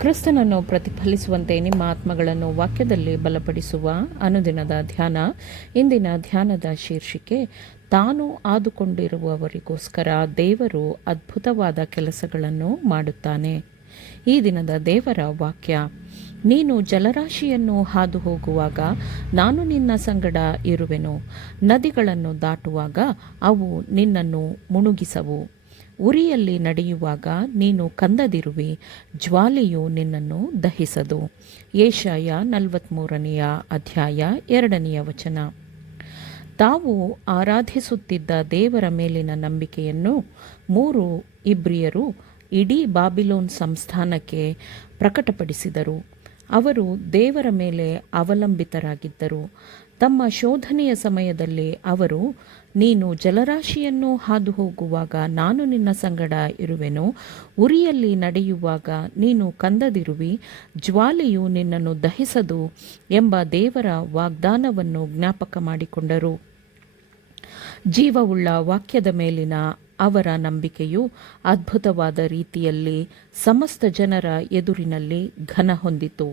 ಕ್ರಿಸ್ತನನ್ನು ಪ್ರತಿಫಲಿಸುವಂತೆ ನಿಮ್ಮ ಆತ್ಮಗಳನ್ನು ವಾಕ್ಯದಲ್ಲಿ ಬಲಪಡಿಸುವ ಅನುದಿನದ ಧ್ಯಾನ. ಇಂದಿನ ಧ್ಯಾನದ ಶೀರ್ಷಿಕೆ, ತಾನು ಆದುಕೊಂಡಿರುವವರಿಗೋಸ್ಕರ ದೇವರು ಅದ್ಭುತವಾದ ಕೆಲಸಗಳನ್ನು ಮಾಡುತ್ತಾನೆ. ಈ ದಿನದ ದೇವರ ವಾಕ್ಯ, ನೀನು ಜಲರಾಶಿಯನ್ನು ಹಾದು ಹೋಗುವಾಗ ನಾನು ನಿನ್ನ ಸಂಗಡ ಇರುವೆನು, ನದಿಗಳನ್ನು ದಾಟುವಾಗ ಅವು ನಿನ್ನನ್ನು ಮುಳುಗಿಸವು, ಉರಿಯಲ್ಲಿ ನಡೆಯುವಾಗ ನೀನು ಕಂದದಿರುವಿ, ಜ್ವಾಲೆಯು ನಿನ್ನನ್ನು ದಹಿಸದು. ಯೆಶಾಯ 43ನೇ ಅಧ್ಯಾಯ 2ನೇ ವಚನ. ತಾವು ಆರಾಧಿಸುತ್ತಿದ್ದ ದೇವರ ಮೇಲಿನ ನಂಬಿಕೆಯನ್ನು 3 ಇಬ್ರಿಯರು ಇಡೀ ಬಾಬಿಲೋನ್ ಸಂಸ್ಥಾನಕ್ಕೆ ಪ್ರಕಟಪಡಿಸಿದರು. ಅವರು ದೇವರ ಮೇಲೆ ಅವಲಂಬಿತರಾಗಿದ್ದರು. ತಮ್ಮ ಶೋಧನೆಯ ಸಮಯದಲ್ಲಿ ಅವರು, ನೀನು ಜಲರಾಶಿಯನ್ನು ಹಾದು ಹೋಗುವಾಗ ನಾನು ನಿನ್ನ ಸಂಗಡ ಇರುವೆನು, ಉರಿಯಲ್ಲಿ ನಡೆಯುವಾಗ ನೀನು ಕಂದದಿರುವಿ, ಜ್ವಾಲೆಯು ನಿನ್ನನ್ನು ದಹಿಸದು ಎಂಬ ದೇವರ ವಾಗ್ದಾನವನ್ನು ಜ್ಞಾಪಕ ಮಾಡಿಕೊಂಡರು. ಜೀವವುಳ್ಳ ವಾಕ್ಯದ ಮೇಲಿನ ಅವರ ನಂಬಿಕೆಯು ಅದ್ಭುತವಾದ ರೀತಿಯಲ್ಲಿ ಸಮಸ್ತ ಜನರ ಎದುರಿನಲ್ಲಿ ಘನ ಹೊಂದಿತು.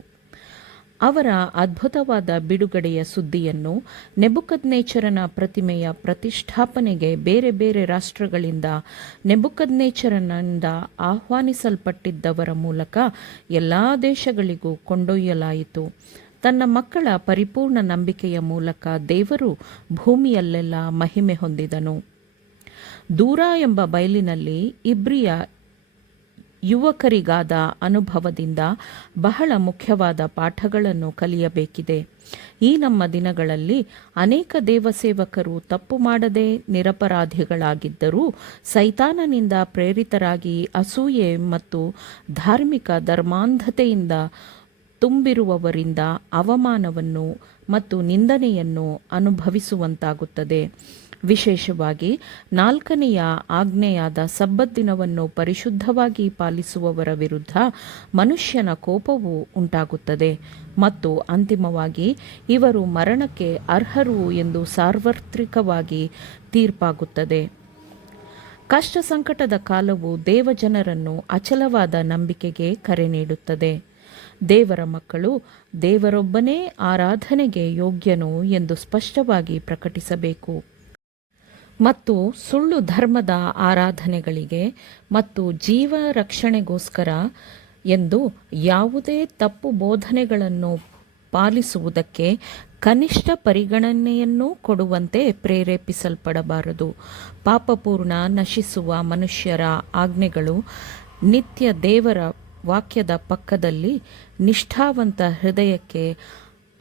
ಅವರ ಅದ್ಭುತವಾದ ಬಿಡುಗಡೆಯ ಸುದ್ದಿಯನ್ನು ನೆಬೂಕದ್ನೆಚ್ಚರನ ಪ್ರತಿಮೆಯ ಪ್ರತಿಷ್ಠಾಪನೆಗೆ ಬೇರೆ ಬೇರೆ ರಾಷ್ಟ್ರಗಳಿಂದ ನೆಬೂಕದ್ನೆಚ್ಚರನಿಂದ ಆಹ್ವಾನಿಸಲ್ಪಟ್ಟಿದ್ದವರ ಮೂಲಕ ಎಲ್ಲ ದೇಶಗಳಿಗೂ ಕೊಂಡೊಯ್ಯಲಾಯಿತು. ತನ್ನ ಮಕ್ಕಳ ಪರಿಪೂರ್ಣ ನಂಬಿಕೆಯ ಮೂಲಕ ದೇವರು ಭೂಮಿಯಲ್ಲೆಲ್ಲ ಮಹಿಮೆ ಹೊಂದಿದನು. ದೂರ ಎಂಬ ಬಯಲಿನಲ್ಲಿ ಇಬ್ರಿಯ ಯುವಕರಿಗಾದ ಅನುಭವದಿಂದ ಬಹಳ ಮುಖ್ಯವಾದ ಪಾಠಗಳನ್ನು ಕಲಿಯಬೇಕಿದೆ. ಈ ನಮ್ಮ ದಿನಗಳಲ್ಲಿ ಅನೇಕ ದೇವಸೇವಕರು ತಪ್ಪು ಮಾಡದೆ ನಿರಪರಾಧಿಗಳಾಗಿದ್ದರೂ ಸೈತಾನನಿಂದ ಪ್ರೇರಿತರಾಗಿ ಅಸೂಯೆ ಮತ್ತು ಧಾರ್ಮಿಕ ಧರ್ಮಾಂಧತೆಯಿಂದ ತುಂಬಿರುವವರಿಂದ ಅವಮಾನವನ್ನು ಮತ್ತು ನಿಂದನೆಯನ್ನು ಅನುಭವಿಸುವಂತಾಗುತ್ತದೆ. ವಿಶೇಷವಾಗಿ 4ನೆಯ ಆಜ್ಞೆಯಾದ ಸಬ್ಬತ್ ದಿನವನ್ನು ಪರಿಶುದ್ಧವಾಗಿ ಪಾಲಿಸುವವರ ವಿರುದ್ಧ ಮನುಷ್ಯನ ಕೋಪವು ಉಂಟಾಗುತ್ತದೆ ಮತ್ತು ಅಂತಿಮವಾಗಿ ಇವರು ಮರಣಕ್ಕೆ ಅರ್ಹರು ಎಂದು ಸಾರ್ವತ್ರಿಕವಾಗಿ ತೀರ್ಪಾಗುತ್ತದೆ. ಕಷ್ಟ ಸಂಕಟದ ಕಾಲವು ದೇವಜನರನ್ನು ಅಚಲವಾದ ನಂಬಿಕೆಗೆ ಕರೆ ನೀಡುತ್ತದೆ. ದೇವರ ಮಕ್ಕಳು ದೇವರೊಬ್ಬನೇ ಆರಾಧನೆಗೆ ಯೋಗ್ಯನು ಎಂದು ಸ್ಪಷ್ಟವಾಗಿ ಪ್ರಕಟಿಸಬೇಕು ಮತ್ತು ಸುಳ್ಳು ಧರ್ಮದ ಆರಾಧನೆಗಳಿಗೆ ಮತ್ತು ಜೀವ ರಕ್ಷಣೆಗೋಸ್ಕರ ಎಂದು ಯಾವುದೇ ತಪ್ಪು ಬೋಧನೆಗಳನ್ನು ಪಾಲಿಸುವುದಕ್ಕೆ ಕನಿಷ್ಠ ಪರಿಗಣನೆಯನ್ನು ಕೊಡುವಂತೆ ಪ್ರೇರೇಪಿಸಲ್ಪಡಬಾರದು. ಪಾಪಪೂರ್ಣ ನಶಿಸುವ ಮನುಷ್ಯರ ಆಜ್ಞೆಗಳು ನಿತ್ಯ ದೇವರ ವಾಕ್ಯದ ಪಕ್ಕದಲ್ಲಿ ನಿಷ್ಠಾವಂತ ಹೃದಯಕ್ಕೆ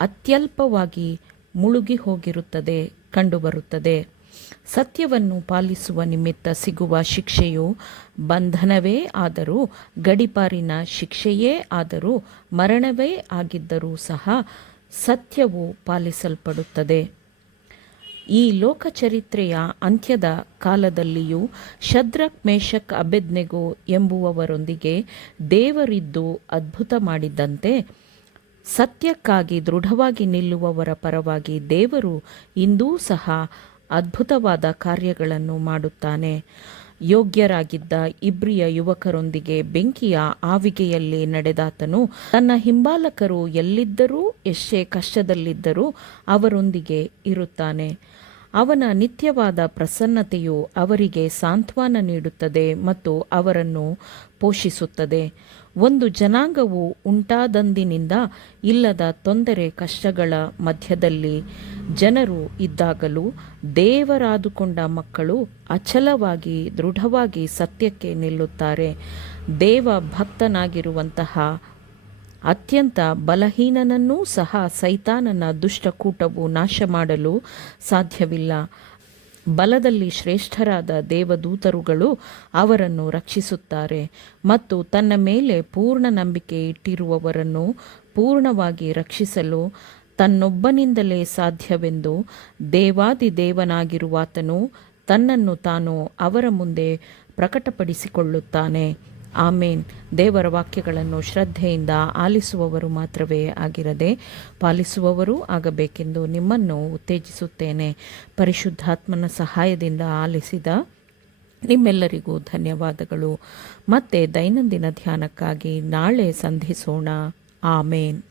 ಅತ್ಯಲ್ಪವಾಗಿ ಮುಳುಗಿ ಹೋಗಿರುತ್ತದೆ ಕಂಡುಬರುತ್ತದೆ. ಸತ್ಯವನ್ನು ಪಾಲಿಸುವ ನಿಮಿತ್ತ ಸಿಗುವ ಶಿಕ್ಷೆಯು ಬಂಧನವೇ ಆದರೂ, ಗಡೀಪಾರಿನ ಶಿಕ್ಷೆಯೇ ಆದರೂ, ಮರಣವೇ ಆಗಿದ್ದರೂ ಸಹ ಸತ್ಯವು ಪಾಲಿಸಲ್ಪಡುತ್ತದೆ. ಈ ಲೋಕಚರಿತ್ರೆಯ ಅಂತ್ಯದ ಕಾಲದಲ್ಲಿಯೂ ಶದ್ರಕ್, ಮೇಷಕ್, ಅಬೇದ್ನೆಗೋ ಎಂಬುವವರೊಂದಿಗೆ ದೇವರಿದ್ದು ಅದ್ಭುತ ಮಾಡಿದ್ದಂತೆ ಸತ್ಯಕ್ಕಾಗಿ ದೃಢವಾಗಿ ನಿಲ್ಲುವವರ ಪರವಾಗಿ ದೇವರು ಇಂದೂ ಸಹ ಅದ್ಭುತವಾದ ಕಾರ್ಯಗಳನ್ನು ಮಾಡುತ್ತಾನೆ. ಯೋಗ್ಯರಾಗಿದ್ದ ಇಬ್ರಿಯ ಯುವಕರೊಂದಿಗೆ ಬೆಂಕಿಯ ಆವಿಗೆಯಲ್ಲಿ ನಡೆದಾತನು ತನ್ನ ಹಿಂಬಾಲಕರು ಎಲ್ಲಿದ್ದರೂ ಎಷ್ಟೇ ಕಷ್ಟದಲ್ಲಿದ್ದರೂ ಅವರೊಂದಿಗೆ ಇರುತ್ತಾನೆ. ಅವನ ನಿತ್ಯವಾದ ಪ್ರಸನ್ನತೆಯು ಅವರಿಗೆ ಸಾಂತ್ವನ ನೀಡುತ್ತದೆ ಮತ್ತು ಅವರನ್ನು ಪೋಷಿಸುತ್ತದೆ. ಒಂದು ಜನಾಂಗವು ಉಂಟಾದಂದಿನಿಂದ ಇಲ್ಲದ ತೊಂದರೆ ಕಷ್ಟಗಳ ಮಧ್ಯದಲ್ಲಿ ಜನರು ಇದ್ದಾಗಲೂ ದೇವರಾದುಕೊಂಡ ಮಕ್ಕಳು ಅಚಲವಾಗಿ ದೃಢವಾಗಿ ಸತ್ಯಕ್ಕೆ ನಿಲ್ಲುತ್ತಾರೆ. ದೇವ ಭಕ್ತನಾಗಿರುವಂತಹ ಅತ್ಯಂತ ಬಲಹೀನನನ್ನೂ ಸಹ ಸೈತಾನನ ದುಷ್ಟಕೂಟವು ನಾಶ ಮಾಡಲು ಸಾಧ್ಯವಿಲ್ಲ. ಬಲದಲ್ಲಿ ಶ್ರೇಷ್ಠರಾದ ದೇವದೂತರುಗಳು ಅವರನ್ನು ರಕ್ಷಿಸುತ್ತಾರೆ ಮತ್ತು ತನ್ನ ಮೇಲೆ ಪೂರ್ಣ ನಂಬಿಕೆ ಇಟ್ಟಿರುವವರನ್ನು ಪೂರ್ಣವಾಗಿ ರಕ್ಷಿಸಲು ತನ್ನೊಬ್ಬನಿಂದಲೇ ಸಾಧ್ಯವೆಂದು ದೇವಾದಿದೇವನಾಗಿರುವಾತನು ತನ್ನನ್ನು ತಾನು ಅವರ ಮುಂದೆ ಪ್ರಕಟಪಡಿಸಿಕೊಳ್ಳುತ್ತಾನೆ. ಆಮೇನ್. ದೇವರ ವಾಕ್ಯಗಳನ್ನು ಶ್ರದ್ಧೆಯಿಂದ ಆಲಿಸುವವರು ಮಾತ್ರವೇ ಆಗಿರದೆ ಪಾಲಿಸುವವರೂ ಆಗಬೇಕೆಂದು ನಿಮ್ಮನ್ನು ಉತ್ತೇಜಿಸುತ್ತೇನೆ. ಪರಿಶುದ್ಧಾತ್ಮನ ಸಹಾಯದಿಂದ ಆಲಿಸಿದ ನಿಮ್ಮೆಲ್ಲರಿಗೂ ಧನ್ಯವಾದಗಳು. ಮತ್ತೆ ದೈನಂದಿನ ಧ್ಯಾನಕ್ಕಾಗಿ ನಾಳೆ ಸಂಧಿಸೋಣ. ಆಮೇನ್.